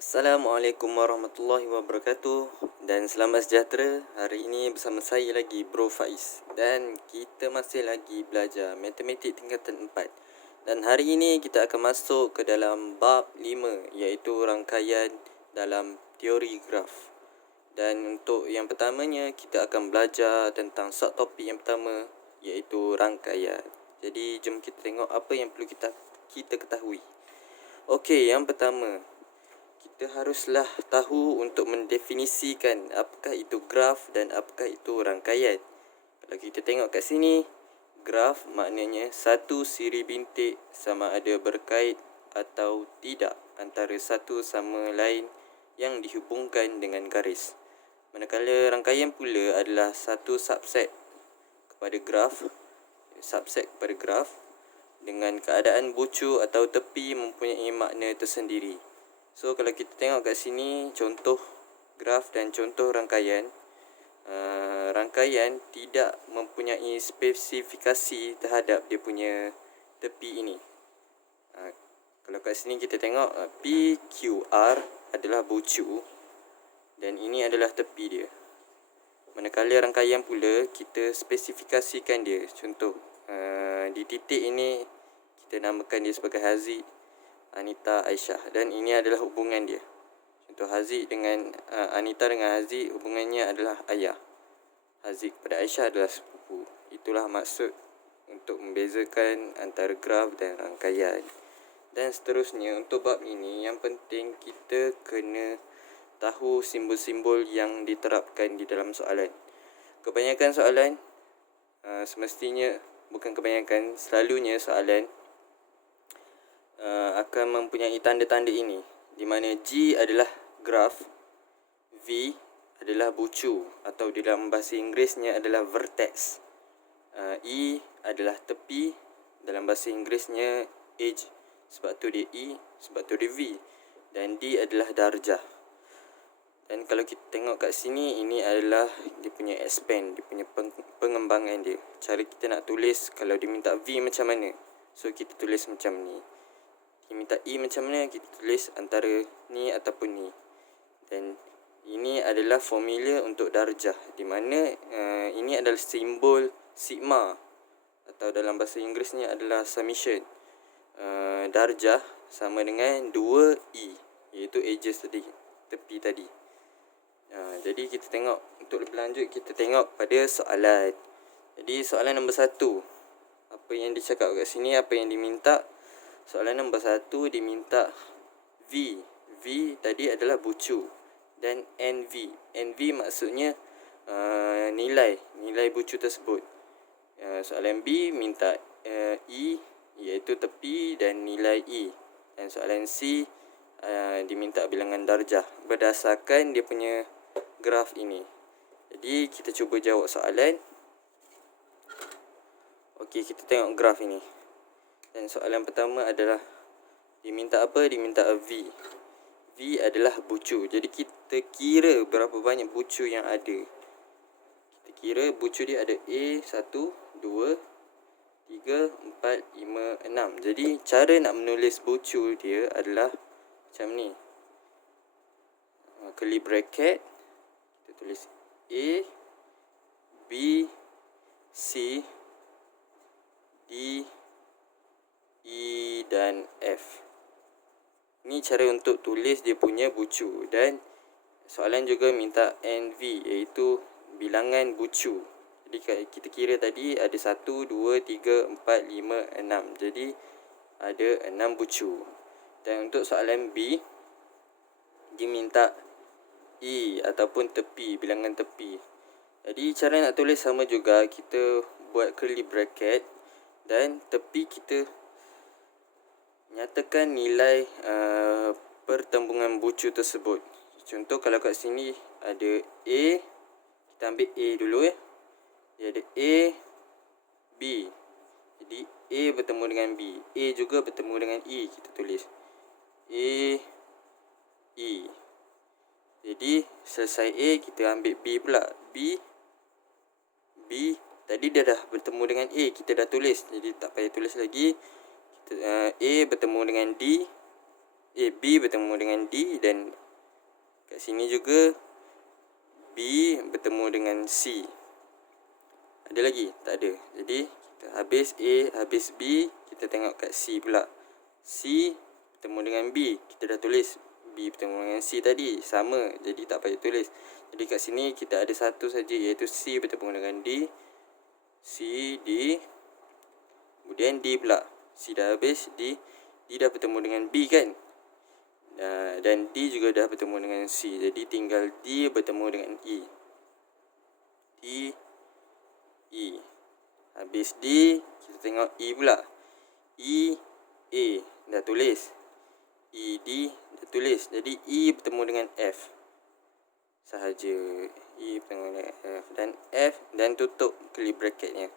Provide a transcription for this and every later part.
Assalamualaikum warahmatullahi wabarakatuh dan selamat sejahtera. Hari ini bersama saya lagi Bro Faiz dan kita masih lagi belajar matematik tingkatan 4. Dan hari ini kita akan masuk ke dalam bab 5 iaitu rangkaian dalam teori graf. Dan untuk yang pertamanya kita akan belajar tentang subtopik yang pertama iaitu rangkaian. Jadi jom kita tengok apa yang perlu kita ketahui. Okey, yang pertama, kita haruslah tahu untuk mendefinisikan apakah itu graf dan apakah itu rangkaian. Kalau kita tengok kat sini, graf maknanya satu siri bintik sama ada berkait atau tidak antara satu sama lain yang dihubungkan dengan garis. Manakala rangkaian pula adalah satu subset kepada graf dengan keadaan bucu atau tepi mempunyai makna tersendiri. So kalau kita tengok kat sini contoh graf dan contoh rangkaian, rangkaian tidak mempunyai spesifikasi terhadap dia punya tepi ini. Kalau kat sini kita tengok PQR adalah bucu dan ini adalah tepi dia. Manakala rangkaian pula kita spesifikasikan dia. Contoh di titik ini kita namakan dia sebagai Haziq, Anita, Aisyah, dan ini adalah hubungan dia. Contoh Haziq dengan Anita dengan Haziq, hubungannya adalah ayah. Haziq pada Aisyah adalah sepupu. Itulah maksud untuk membezakan antara graf dan rangkaian. Dan seterusnya untuk bab ini yang penting kita kena tahu simbol-simbol yang diterapkan di dalam soalan. Kebanyakan soalan semestinya, bukan kebanyakan, selalunya soalan akan mempunyai tanda-tanda ini, di mana G adalah graf, V adalah bucu atau di dalam bahasa Inggerisnya adalah vertex, E adalah tepi, dalam bahasa Inggerisnya edge, sebab tu dia E, sebab tu dia V, dan D adalah darjah. Dan kalau kita tengok kat sini, ini adalah dia punya expand, dia punya pengembangan dia. Cara kita nak tulis, kalau dia minta V macam mana, so kita tulis macam ni. Dia minta E macam mana, kita tulis antara ni ataupun ni. Dan ini adalah formula untuk darjah, di mana ini adalah simbol sigma, atau dalam bahasa Inggerisnya adalah summation. Darjah sama dengan 2E, iaitu edges tadi, tepi tadi. Jadi kita tengok, untuk lebih lanjut kita tengok pada soalan. Jadi soalan nombor 1, apa yang dicakap kat sini, apa yang diminta. Soalan nombor 1 diminta V. V tadi adalah bucu. Dan NV. NV maksudnya nilai bucu tersebut. Soalan B minta E, iaitu tepi dan nilai E. Dan soalan C diminta bilangan darjah berdasarkan dia punya graf ini. Jadi kita cuba jawab soalan. Okey, kita tengok graf ini. Dan soalan pertama adalah diminta apa? Diminta V. V adalah bucu. Jadi kita kira berapa banyak bucu yang ada. Kita kira bucu dia ada A, 1, 2, 3, 4, 5, 6. Jadi cara nak menulis bucu dia adalah macam ni. Curly bracket, kita tulis A, B, C, D, E dan F. Ini cara untuk tulis dia punya bucu. Dan soalan juga minta NV, iaitu bilangan bucu. Jadi kita kira tadi ada 1, 2, 3, 4, 5, 6. Jadi ada 6 bucu. Dan untuk soalan B, diminta E ataupun tepi, bilangan tepi. Jadi cara nak tulis sama juga, kita buat curly bracket dan tepi kita nyatakan nilai pertembungan bucu tersebut. Contoh kalau kat sini ada A, kita ambil A dulu ya. Dia ada A, B. Jadi A bertemu dengan B, A juga bertemu dengan E, kita tulis A, E. Jadi selesai A, kita ambil B pula. B. Tadi dia dah bertemu dengan A, kita dah tulis. Jadi tak payah tulis lagi. A bertemu dengan D, B bertemu dengan D, dan kat sini juga B bertemu dengan C. Ada lagi? Tak ada. Jadi kita habis A, habis B, kita tengok kat C pula. C bertemu dengan B, kita dah tulis B bertemu dengan C tadi, sama, jadi tak payah tulis. Jadi kat sini kita ada satu saja, iaitu C bertemu dengan D. C, D, kemudian D pula. C dah habis, D dah bertemu dengan B kan, dan D juga dah bertemu dengan C. Jadi tinggal D bertemu dengan E. D, E. Habis D, kita tengok E pula. E, A dah tulis, E, D dah tulis. Jadi E bertemu dengan F sahaja. E bertemu dengan F, dan F, dan tutup curly bracketnya,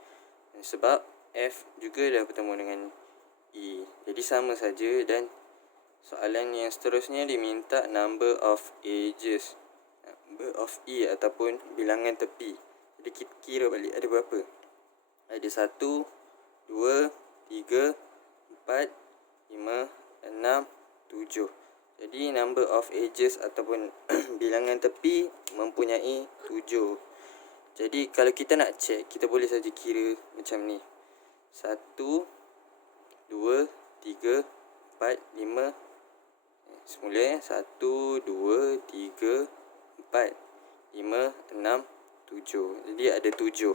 sebab F juga dah bertemu dengan E. Jadi sama saja. Dan soalan yang seterusnya diminta number of edges, number of E ataupun bilangan tepi. Jadi kita kira balik ada berapa. Ada 1, 2, 3, 4, 5, 6, 7. Jadi number of edges ataupun bilangan tepi mempunyai 7. Jadi kalau kita nak check, kita boleh saja kira macam ni. 1, 2, 3, 4, 5. Semula 1, 2, 3, 4, 5, 6, 7. Jadi ada 7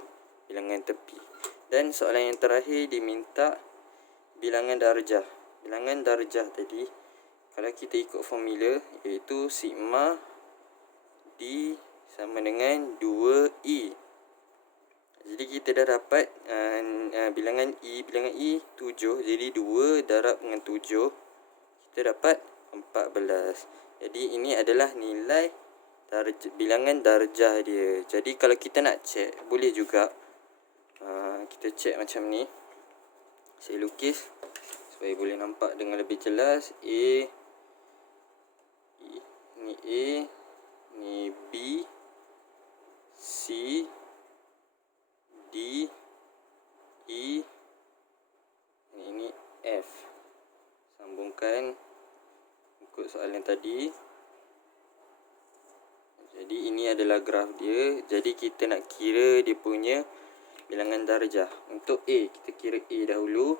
bilangan tepi. Dan soalan yang terakhir diminta bilangan darjah. Bilangan darjah tadi, kalau kita ikut formula, iaitu sigma D sama dengan 2E. Jadi kita dah dapat bilangan E 7. Jadi 2 darab dengan 7, kita dapat 14. Jadi ini adalah nilai bilangan darjah dia. Jadi kalau kita nak check, boleh juga kita check macam ni. Saya lukis supaya boleh nampak dengan lebih jelas. Ni A, ni B, C, D, E, ini F. Sambungkan ikut soalan tadi. Jadi ini adalah graf dia. Jadi kita nak kira dia punya bilangan darjah. Untuk A, kita kira A dahulu.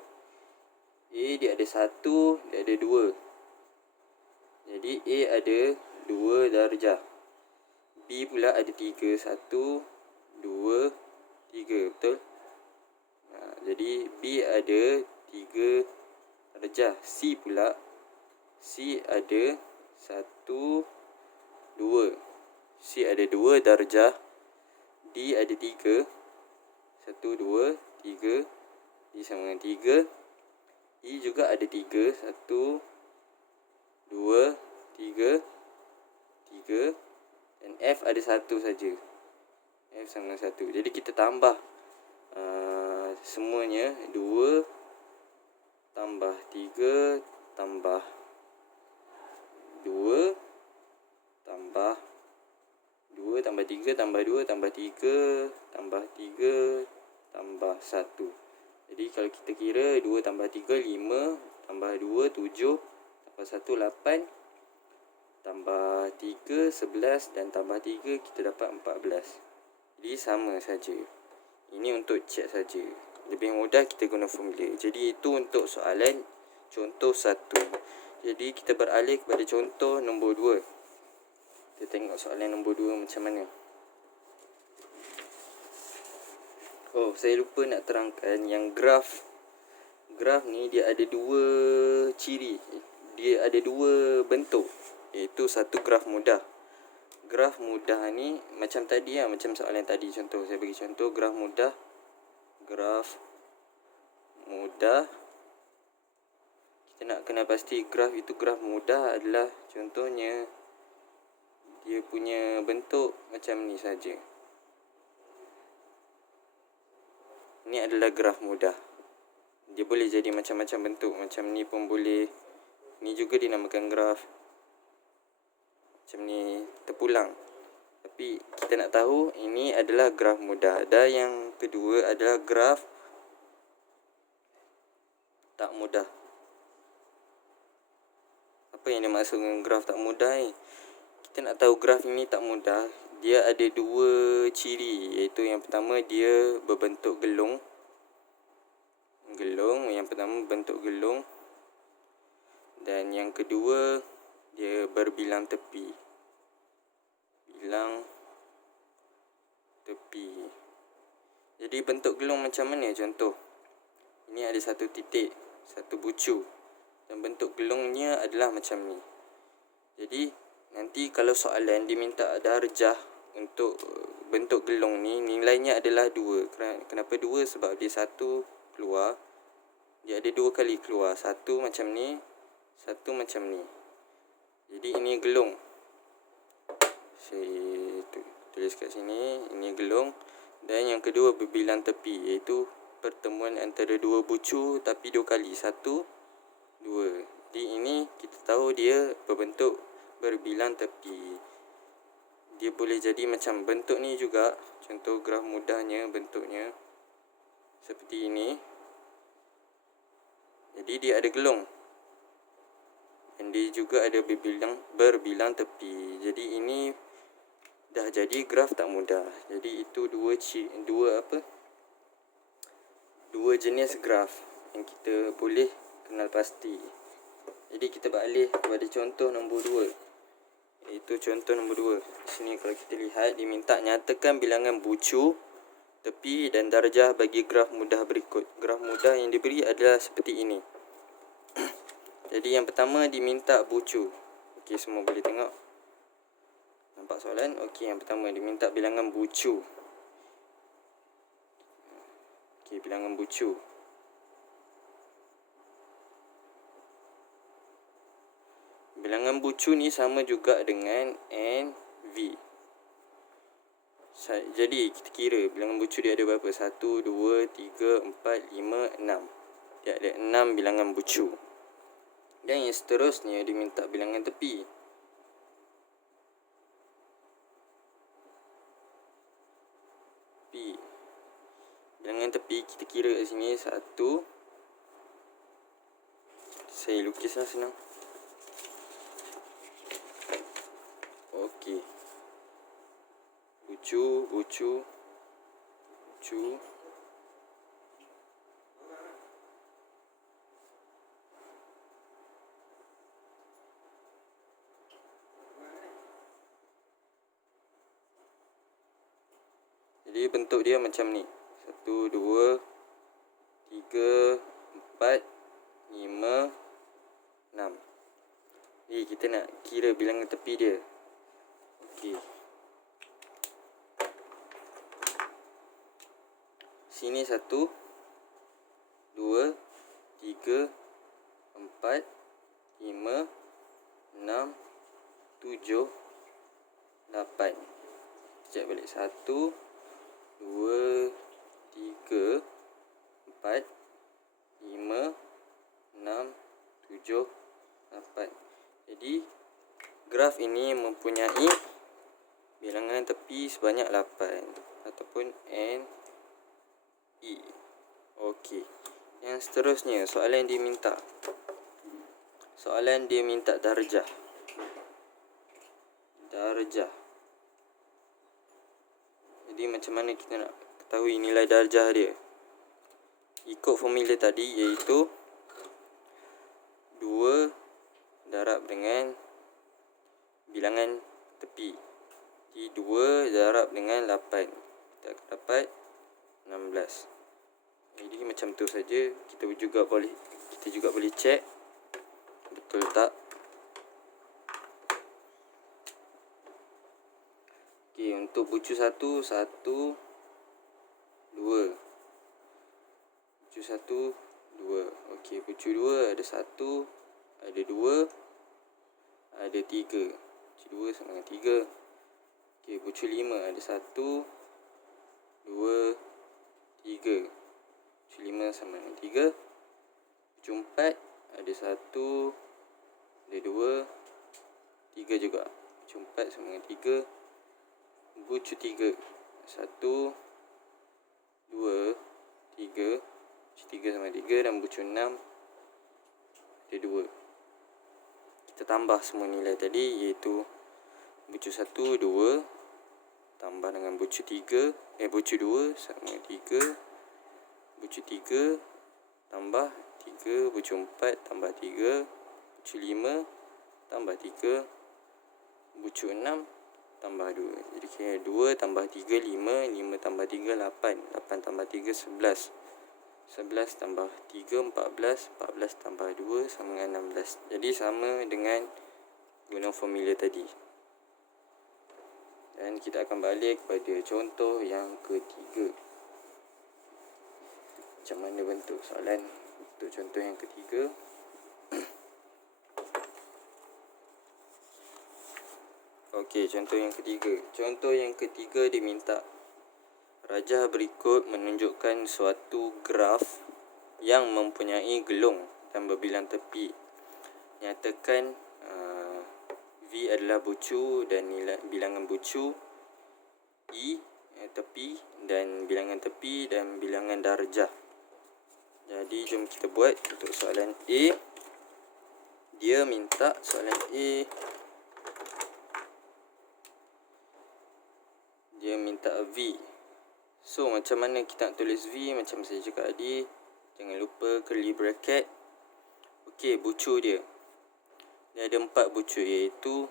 A dia ada 1, dia ada 2. Jadi A ada 2 darjah. B pula ada 3. 1, 2, 3. Betul? Jadi B ada 3 darjah. C pula, C ada 1, 2. C ada 2 darjah. D ada 3. 1, 2, 3. D sama dengan 3. E juga ada 3. 1, 2, 3, 3. Dan F ada 1 saja. F sama dengan 1. Jadi kita tambah semuanya. 2 tambah 3 tambah 2 tambah 2 tambah 3 tambah 2 tambah 3 tambah 3 tambah 1. Jadi kalau kita kira 2 tambah 3 5, tambah 2 7, tambah 1 8, tambah 3 11, dan tambah 3 kita dapat 14. Jadi sama saja. Ini untuk check saja. Lebih mudah kita guna formula. Jadi itu untuk soalan contoh 1. Jadi kita beralih kepada contoh nombor 2. Kita tengok soalan nombor 2 macam mana. Oh, saya lupa nak terangkan yang graf ni dia ada 2 ciri. Dia ada 2 bentuk, iaitu satu graf mudah. Graf mudah ni macam tadi lah, macam soalan tadi. Contoh, saya bagi contoh graf mudah. Graf mudah, kita nak kena pasti graf itu graf mudah adalah contohnya dia punya bentuk macam ni saja. Ini adalah graf mudah. Dia boleh jadi macam-macam bentuk. Macam ni pun boleh. Ni juga dinamakan graf. Macam ni terpulang. Tapi kita nak tahu ini adalah graf mudah. Dan yang kedua adalah graf tak mudah. Apa yang dia maksud dengan graf tak mudah ni? Kita nak tahu graf ini tak mudah. Dia ada dua ciri, iaitu yang pertama dia berbentuk gelung. Yang pertama bentuk gelung. Dan yang kedua dia berbilang tepi. Bilang tepi. Jadi bentuk gelung macam mana? Contoh, ini ada satu titik, satu bucu, dan bentuk gelungnya adalah macam ni. Jadi nanti kalau soalan diminta darjah untuk bentuk gelung ni, nilainya adalah 2. Kenapa 2? Sebab dia satu keluar, dia ada 2 kali keluar. Satu macam ni, satu macam ni. Jadi ini gelung. Saya tulis kat sini, ini gelung. Dan yang kedua berbilang tepi, iaitu pertemuan antara 2 bucu tapi 2 kali. 1, 2. Jadi ini kita tahu dia berbentuk berbilang tepi. Dia boleh jadi macam bentuk ni juga. Contoh graf mudahnya bentuknya seperti ini. Jadi dia ada gelung. Dan dia juga ada berbilang tepi. Jadi ini dah jadi graf tak mudah. Jadi itu dua jenis graf yang kita boleh kenal pasti. Jadi kita beralih kepada contoh nombor 2. Iaitu contoh nombor 2. Di sini kalau kita lihat, diminta nyatakan bilangan bucu, tepi dan darjah bagi graf mudah berikut. Graf mudah yang diberi adalah seperti ini. Jadi yang pertama diminta bucu. Okey, semua boleh tengok. Nampak soalan? Okey, yang pertama diminta bilangan bucu. Okey, bilangan bucu. Bilangan bucu ni sama juga dengan NV. Jadi kita kira bilangan bucu dia ada berapa? 1, 2, 3, 4, 5, 6. Dia ada 6 bilangan bucu. Dan yang seterusnya diminta bilangan tepi. Bilangan tepi kita kira kat sini 1. Saya lukislah senang. Okey. Bucu. Jadi bentuk dia macam ni. 1, 2, 3, 4, 5, 6. Jadi kita nak kira bilangan tepi dia. Okey. Sini 1, 2, 3, 4, 5, 6, 7, 8. Cek balik. 1, 2, 3, 4, 5, 6, 7, 8. Jadi graf ini mempunyai bilangan tepi sebanyak 8 ataupun NE. Okey. Yang seterusnya, soalan dia minta darjah. Jadi macam mana kita nak ketahui nilai darjah dia? Ikut formula tadi, iaitu 2 darab dengan bilangan tepi. Jadi 2 darab dengan 8. Kita akan dapat 16. Jadi macam tu saja. Kita juga boleh cek betul tak. Okey, untuk bucu 1, 2. Bucu 1, 2. Okey, bucu 2 ada 1, ada 2, ada 3. Bucu 2 sama dengan 3. Okey, bucu 5 ada 1, 2, 3. Bucu 5 sama dengan 3. Bucu 4 ada 1, ada 2, 3 juga. Bucu 4 sama dengan 3. Bucu 3 1, 2, 3. Bucu 3 sama 3. Dan bucu 6 ada 2. Kita kita tambah semua nilai tadi, iaitu bucu 1, 2 tambah dengan bucu 3, bucu 2 sama 3, bucu 3 tambah 3, bucu 4 tambah 3, bucu 5 tambah 3, bucu 6 tambah 2. Jadi kira 2 tambah 3, 5, 5 tambah 3, 8, 8 tambah 3, 11, 11 tambah 3, 14, 14 tambah 2 sama dengan 16. Jadi sama dengan guna formula tadi. Dan kita akan balik kepada contoh yang ketiga. Macam mana bentuk soalan untuk contoh yang ketiga? Okey, contoh yang ketiga. Contoh yang ketiga diminta rajah berikut menunjukkan suatu graf yang mempunyai gelung dan berbilang tepi. Nyatakan V adalah bucu dan nilai bilangan bucu, E tepi dan bilangan tepi dan bilangan darjah. Jadi jom kita buat untuk soalan A. Dia minta soalan A, dia minta V. So macam mana kita nak tulis V? Macam saya cakap tadi, jangan lupa curly bracket. Okey, bucu dia ada 4 bucu, iaitu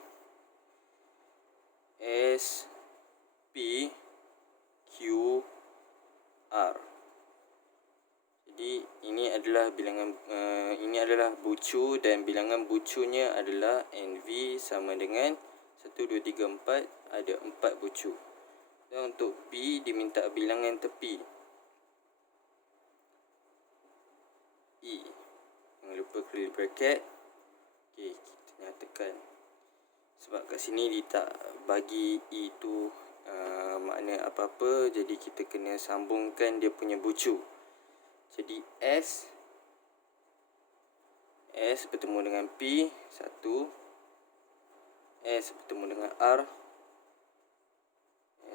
S, P, Q, R. Jadi ini adalah bilangan ini adalah bucu dan bilangan bucunya adalah NV sama dengan 1, 2, 3, 4, ada 4 bucu. Dan untuk B diminta bilangan tepi E. Jangan lupa curly bracket. Okey, kita nyatakan. Sebab kat sini dia tak bagi E tu makna apa-apa, jadi kita kena sambungkan dia punya bucu. Jadi S bertemu dengan P 1, S bertemu dengan R,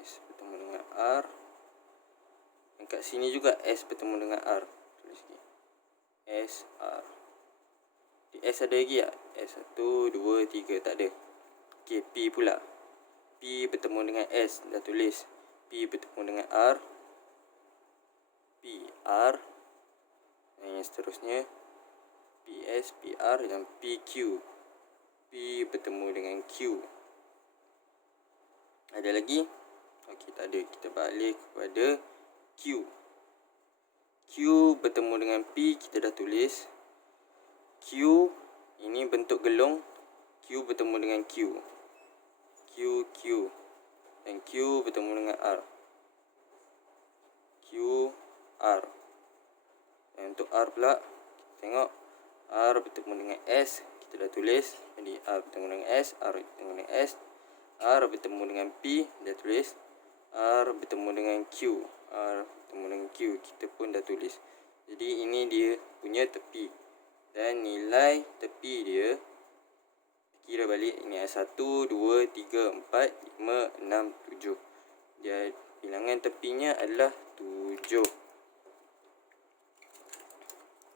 S bertemu dengan R, dan kat sini juga S bertemu dengan R. Tulis lagi S, R. Di S ada lagi tak? S 1, 2, 3 tak ada. Okey, P pula. P bertemu dengan S, dah tulis. P bertemu dengan R, P, R, dan yang seterusnya PS, PR dan PQ. P bertemu dengan Q. Ada lagi? Okey, tak ada. Kita balik kepada Q. Q bertemu dengan P, kita dah tulis. Q ini bentuk gelung. Q bertemu dengan Q. Q, Q. Dan Q bertemu dengan R. Q, R. Dan untuk R pula, kita tengok R bertemu dengan S, kita dah tulis. Jadi R bertemu dengan S, R bertemu dengan S. R bertemu dengan P, dah tulis. R bertemu dengan Q, R bertemu dengan Q, kita pun dah tulis. Jadi ini dia punya tepi. Dan nilai tepi dia, kira balik, ini ada 1, 2, 3, 4, 5, 6, 7. Dia bilangan tepinya adalah 7.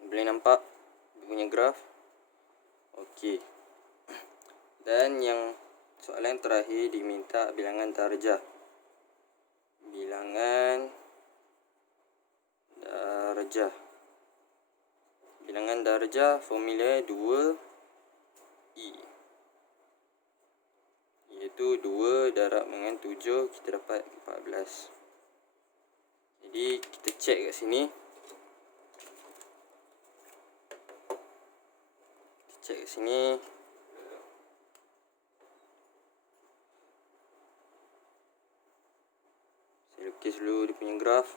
Boleh nampak dia punya graf? Okey. Dan yang soalan terakhir diminta bilangan darjah. Bilangan darjah. Bilangan darjah formula 2E. Iaitu 2 darab dengan 7, kita dapat 14. Jadi kita cek kat sini. Kita cek kat sini. Saya lukis dulu dia punya graf.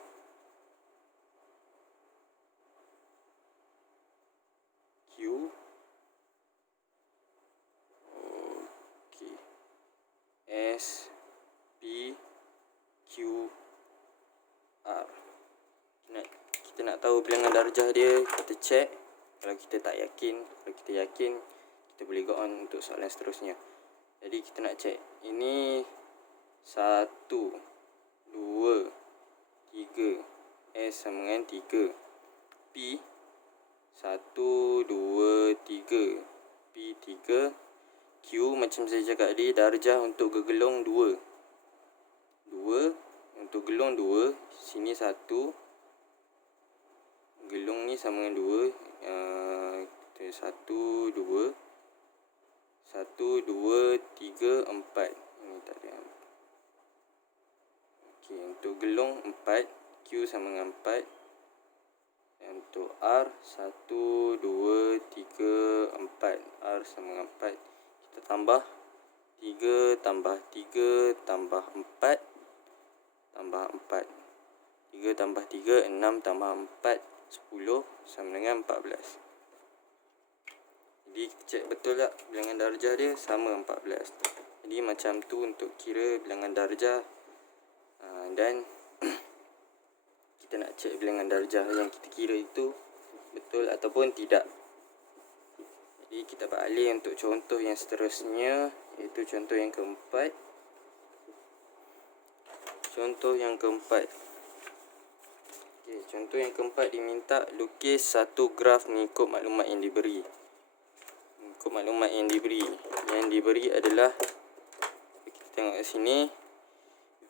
S, P, Q, R. Kita nak tahu bilangan darjah dia, kita cek. Kalau kita tak yakin, kalau kita yakin, kita boleh go on untuk soalan seterusnya. Jadi kita nak cek. Ini 1, 2, 3. S sama dengan 3. P 1, 2, 3. P 3. Q macam saya cakap tadi, darjah untuk gegelong 2. 2 untuk gelong 2, sini 1. Gelong ni sama dengan 2. 1 2 1 2 3 4. Ini tak ada. Okey, untuk gelong 4, Q sama dengan 4. Dan untuk R 1 2 3 4. R sama dengan 4. Kita tambah 3 tambah 3 tambah 4 tambah 4. 3 tambah 3 6 tambah 4 10 sama dengan 14. Jadi kita cek betul tak bilangan darjah dia sama 14. Jadi macam tu untuk kira bilangan darjah. Dan kita nak cek bilangan darjah yang kita kira itu betul ataupun tidak. Jadi kita beralih untuk contoh yang seterusnya, iaitu contoh yang keempat. Contoh yang keempat. Okey, contoh yang keempat diminta lukis satu graf mengikut maklumat yang diberi. Mengikut maklumat yang diberi. Yang diberi adalah, kita tengok kat sini,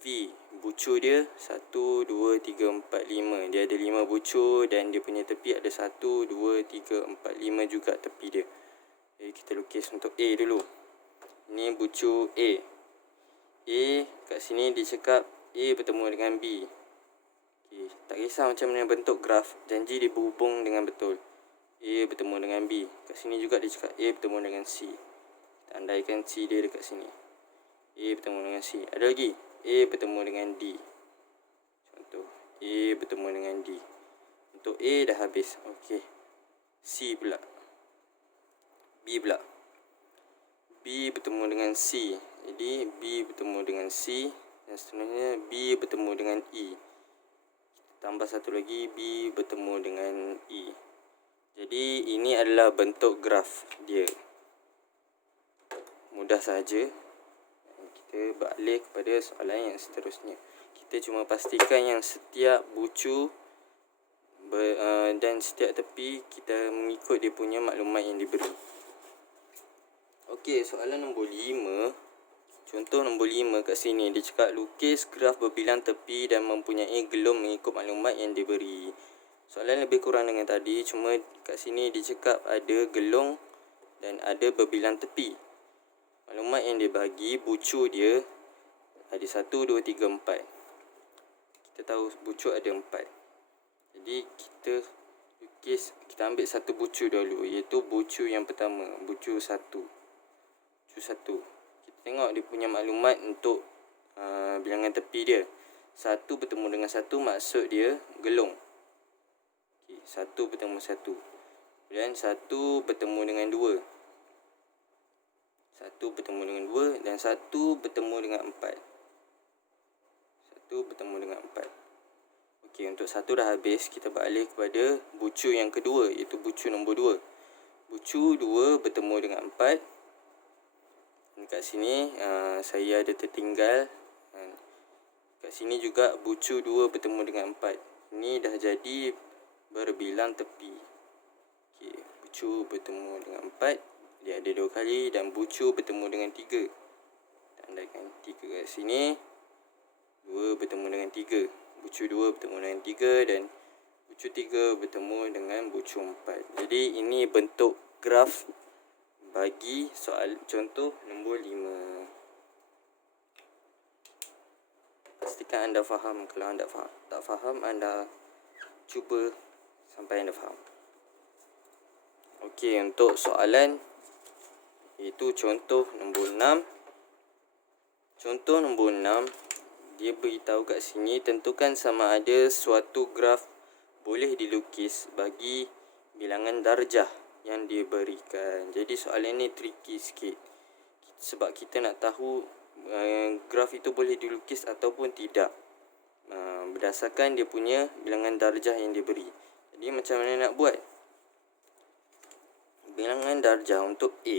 V, bucu dia 1, 2, 3, 4, 5. Dia ada 5 bucu dan dia punya tepi ada 1, 2, 3, 4, 5 juga tepi dia. Jadi kita lukis untuk A dulu. Ini bucu A. A kat sini dia cakap A bertemu dengan B. Okay, tak kisah macam mana bentuk graf, janji dia berhubung dengan betul. A bertemu dengan B. Kat sini juga dia cakap A bertemu dengan C. Kita andaikan C dia dekat sini. A bertemu dengan C. Ada lagi, A bertemu dengan D. Contoh, A bertemu dengan D. Untuk A dah habis. Okey. C pula. B pula. B bertemu dengan C. Jadi B bertemu dengan C. Dan seterusnya B bertemu dengan E. Tambah satu lagi, B bertemu dengan E. Jadi ini adalah bentuk graf dia. Mudah saja. Kita beralih kepada soalan yang seterusnya. Kita cuma pastikan yang setiap bucu dan setiap tepi kita mengikut dia punya maklumat yang diberi. Okey, soalan nombor 5. Contoh nombor 5 kat sini dia cakap lukis graf berbilang tepi dan mempunyai gelong mengikut maklumat yang diberi. Soalan lebih kurang dengan tadi, cuma kat sini dia cakap ada gelong dan ada berbilang tepi. Maklumat yang dia bagi, bucu dia ada 1, 2, 3, 4. Kita tahu bucu ada 4. Jadi kita lukis, kita ambil satu bucu dulu, iaitu bucu yang pertama, bucu 1. Bucu 1. Kita tengok dia punya maklumat untuk bilangan tepi dia. 1 bertemu dengan 1 maksud dia gelong. Okay, 1 bertemu 1. Kemudian 1 bertemu dengan 2. 1 bertemu dengan 2 dan 1 bertemu dengan 4. 1 bertemu dengan 4. Okey, untuk 1 dah habis, kita beralih kepada bucu yang kedua, iaitu bucu nombor 2. Bucu 2 bertemu dengan 4. Dan kat sini saya ada tertinggal. Kat sini juga bucu 2 bertemu dengan 4. Ini dah jadi berbilang tepi. Okey, bucu bertemu dengan 4. Dia ada 2 kali dan bucu bertemu dengan 3. Tandaikan 3 kat sini. 2 bertemu dengan 3. Bucu 2 bertemu dengan 3 dan bucu 3 bertemu dengan bucu 4. Jadi ini bentuk graf bagi soal contoh nombor 5. Pastikan anda faham. Kalau anda tak faham, anda cuba sampai anda faham. Okey, untuk soalan itu contoh nombor 6. Contoh nombor 6, dia beritahu kat sini, tentukan sama ada suatu graf boleh dilukis bagi bilangan darjah yang diberikan. Jadi soalan ni tricky sikit. Sebab kita nak tahu graf itu boleh dilukis ataupun tidak. Berdasarkan dia punya bilangan darjah yang diberi. Jadi macam mana nak buat? Bilangan darjah untuk A.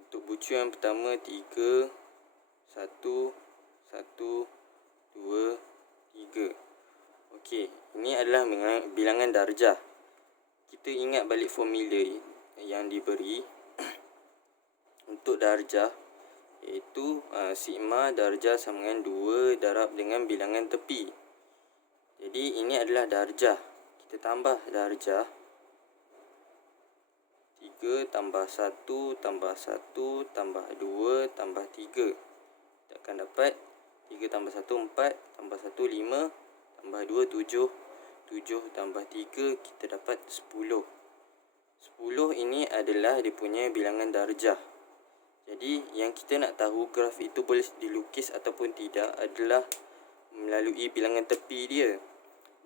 Untuk bucu yang pertama 3, 1, 1, 2, 3. Okey, ini adalah bilangan darjah. Kita ingat balik formula. yang diberi untuk darjah, iaitu sigma darjah sama dengan 2 darab dengan bilangan tepi. Jadi ini adalah darjah. Kita tambah darjah 3 tambah 1 tambah 1 tambah 2 tambah 3. Kita akan dapat 3 tambah 1 4 tambah 1 5 tambah 2 7 7 tambah 3 kita dapat 10. 10 ini adalah dia punya bilangan darjah. Jadi yang kita nak tahu graf itu boleh dilukis ataupun tidak adalah melalui bilangan tepi dia.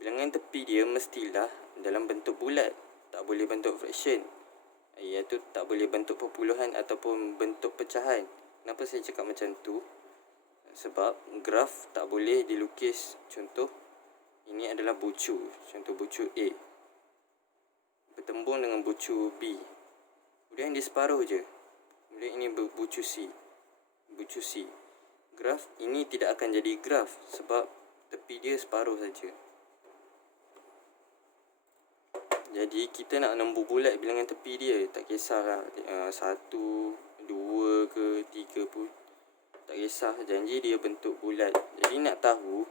Bilangan tepi dia mestilah dalam bentuk bulat, tak boleh bentuk fraction, iaitu tak boleh bentuk perpuluhan ataupun bentuk pecahan. Kenapa saya cakap macam tu? Sebab graf tak boleh dilukis. Contoh, ini adalah bucu. Contoh bucu A bertembung dengan bucu B, kemudian dia separuh je. Kemudian ini bucu C. Bucu C. Graf ini tidak akan jadi graf sebab tepi dia separuh saja. Jadi kita nak nombor bulat bilangan tepi dia, tak kisahlah 1, 2 ke 3 pun tak kisah, janji dia bentuk bulat. Jadi nak tahu,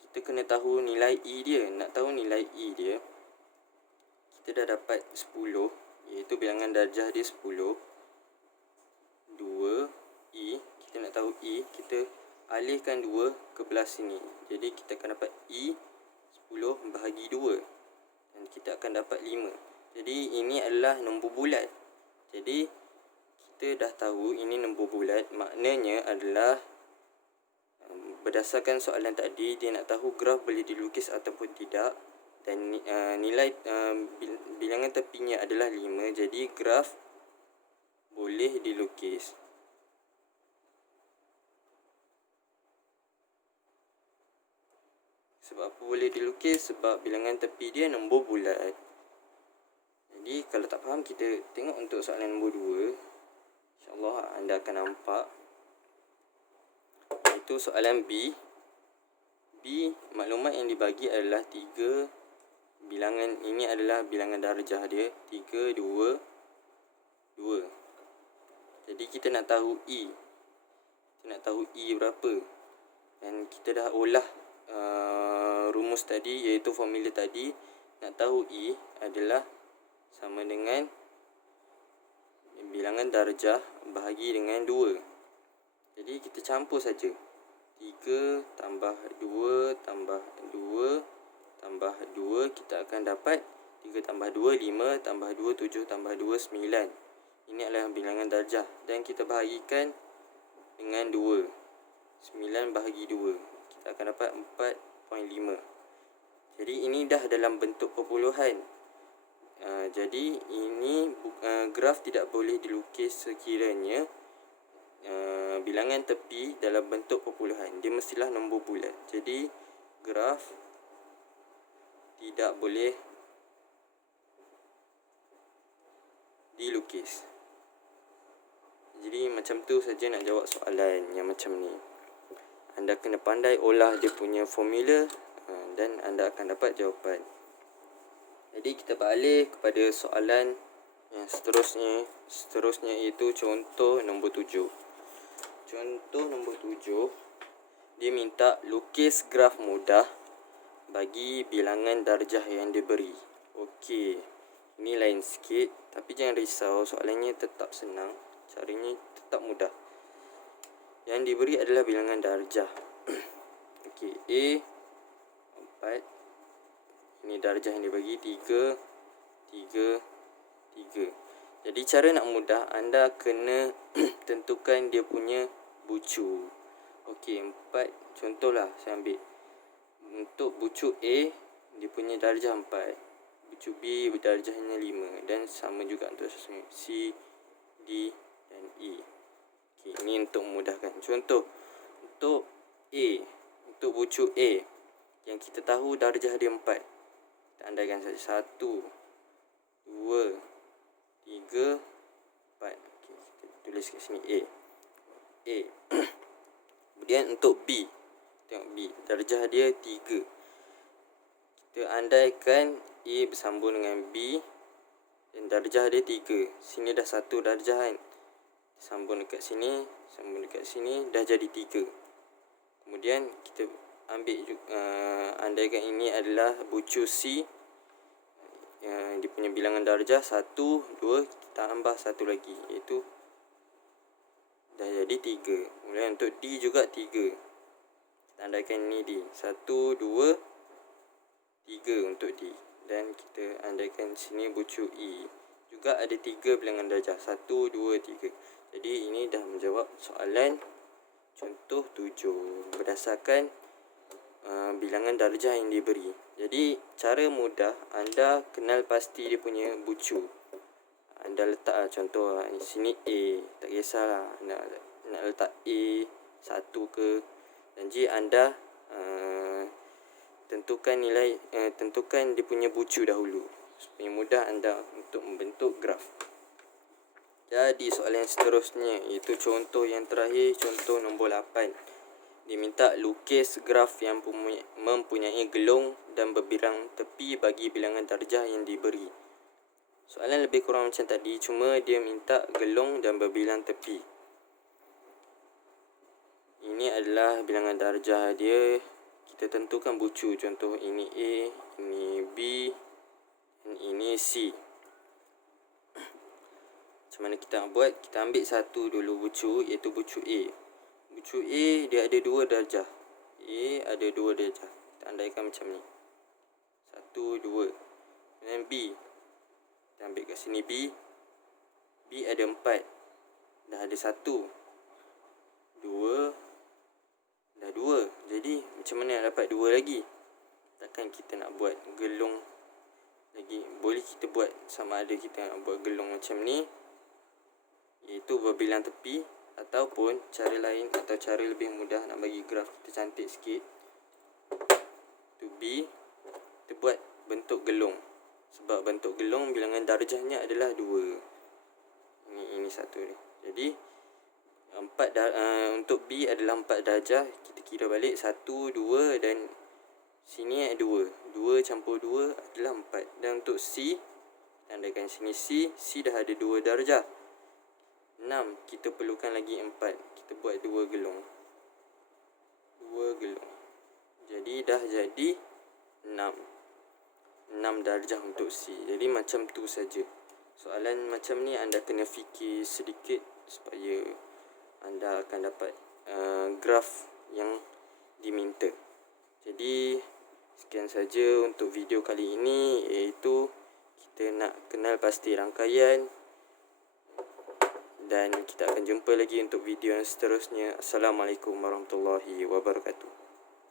kita kena tahu nilai E dia. Nak tahu nilai E dia, kita dah dapat 10, iaitu bilangan darjah dia 10. 2 E, kita nak tahu E, kita alihkan 2 ke belah sini. Jadi kita akan dapat E 10 bahagi 2 dan kita akan dapat 5. Jadi ini adalah nombor bulat. Jadi kita dah tahu ini nombor bulat, maknanya adalah berdasarkan soalan tadi, dia nak tahu graf boleh dilukis ataupun tidak, dan nilai bilangan tepinya adalah 5. Jadi graf boleh dilukis. Sebab apa boleh dilukis? Sebab bilangan tepi dia nombor bulat. Jadi kalau tak faham, kita tengok untuk soalan nombor 2. InsyaAllah anda akan nampak. Itu soalan B. B, maklumat yang dibagi adalah 3 bilangan. Ini adalah bilangan darjah dia, 3, 2, 2. Jadi kita nak tahu E. Kita nak tahu E berapa. Dan kita dah olah rumus tadi, iaitu formula tadi. Nak tahu E adalah sama dengan bilangan darjah bahagi dengan 2. Jadi kita campur saja. 3 tambah 2 tambah 2 tambah 2, kita akan dapat 3 tambah 2 5 tambah 2 7 tambah 2 9. Ini adalah bilangan darjah dan kita bahagikan dengan 2. 9 bahagi 2, kita akan dapat 4.5. Jadi ini dah dalam bentuk perpuluhan. Jadi ini graf tidak boleh dilukis sekiranya bilangan tepi dalam bentuk perpuluhan. Dia mestilah nombor bulat. Jadi graf tidak boleh dilukis. Jadi macam tu saja nak jawab soalan yang macam ni. Anda kena pandai olah dia punya formula dan anda akan dapat jawapan. Jadi kita beralih kepada soalan yang seterusnya iaitu contoh nombor 7. Contoh nombor 7, dia minta lukis graf mudah bagi bilangan darjah yang diberi. Okey, ini lain sikit, tapi jangan risau, soalannya tetap senang, caranya tetap mudah. Yang diberi adalah bilangan darjah. Okey, A 4. Ini darjah yang dibagi 3, 3, 3. Jadi cara nak mudah, anda kena tentukan dia punya bucu. Okey, 4. Contohlah saya ambil. Untuk bucu A, dia punya darjah 4. Bucu B darjahnya 5. Dan sama juga untuk C, D dan E. Okey, ini untuk memudahkan. Contoh, untuk A, untuk bucu A, yang kita tahu darjah dia 4. Kita andaikan saja 1, 2, 3, 4. Okay, kita tulis kat sini A. Kemudian untuk B, tengok B, darjah dia 3. Kita andaikan A bersambung dengan B Dan darjah dia 3. Sini dah 1 darjah kan. Sambung dekat sini, dah jadi 3. Kemudian kita ambil andaikan ini adalah bucu C, dia punya bilangan darjah 1, 2, kita tambah 1 lagi, iaitu dah jadi 3. Kemudian untuk D juga 3. Kita andaikan ini D, 1, 2, 3 untuk D. Dan kita andaikan sini bucu E juga ada 3 bilangan darjah, 1, 2, 3. Jadi ini dah menjawab soalan contoh 7 berdasarkan bilangan darjah yang diberi. Jadi cara mudah, anda kenal pasti dia punya bucu. Anda letak contoh sini A, tak kisahlah nak letak A 1 ke. Dan jika anda tentukan nilai, tentukan dia punya bucu dahulu supaya mudah anda untuk membentuk graf. Jadi soalan seterusnya, iaitu contoh yang terakhir, contoh nombor 8. Diminta lukis graf yang mempunyai gelung dan berbilang tepi bagi bilangan darjah yang diberi. Soalan lebih kurang macam tadi, cuma dia minta gelung dan berbilang tepi. Ini adalah bilangan darjah dia. Kita tentukan bucu, contoh ini A, ini B, dan ini C. Macam mana kita nak buat? Kita ambil satu dulu bucu, iaitu bucu A. Bucu A dia ada 2 darjah. A ada 2 darjah. Kita andaikan macam ni, 1, 2. Dan B, kita ambil kat sini B. B ada 4. Dah ada 1, 2, dah 2. Jadi macam mana nak dapat 2 lagi? Takkan kita nak buat gelung lagi. Boleh kita buat sama ada kita nak buat gelung macam ni, iaitu berbilang tepi, ataupun cara lain atau cara lebih mudah nak bagi graf kita cantik sikit, to B, kita buat bentuk gelung. Sebab bentuk gelung bilangan darjahnya adalah 2. Ini satu ni. Jadi untuk B adalah 4 darjah. Kita kira balik 1, 2 dan sini ada 2. 2 campur 2 adalah 4. Dan untuk C, andaikan sini C dah ada 2 darjah. 6, kita perlukan lagi 4. Kita buat 2 gelung. 2 gelung. Jadi dah jadi 6. 6 darjah untuk C. Jadi macam tu saja. Soalan macam ni anda kena fikir sedikit supaya anda akan dapat graf yang diminta. Jadi sekian saja untuk video kali ini, iaitu kita nak kenal pasti rangkaian. Dan kita akan jumpa lagi untuk video yang seterusnya. Assalamualaikum warahmatullahi wabarakatuh.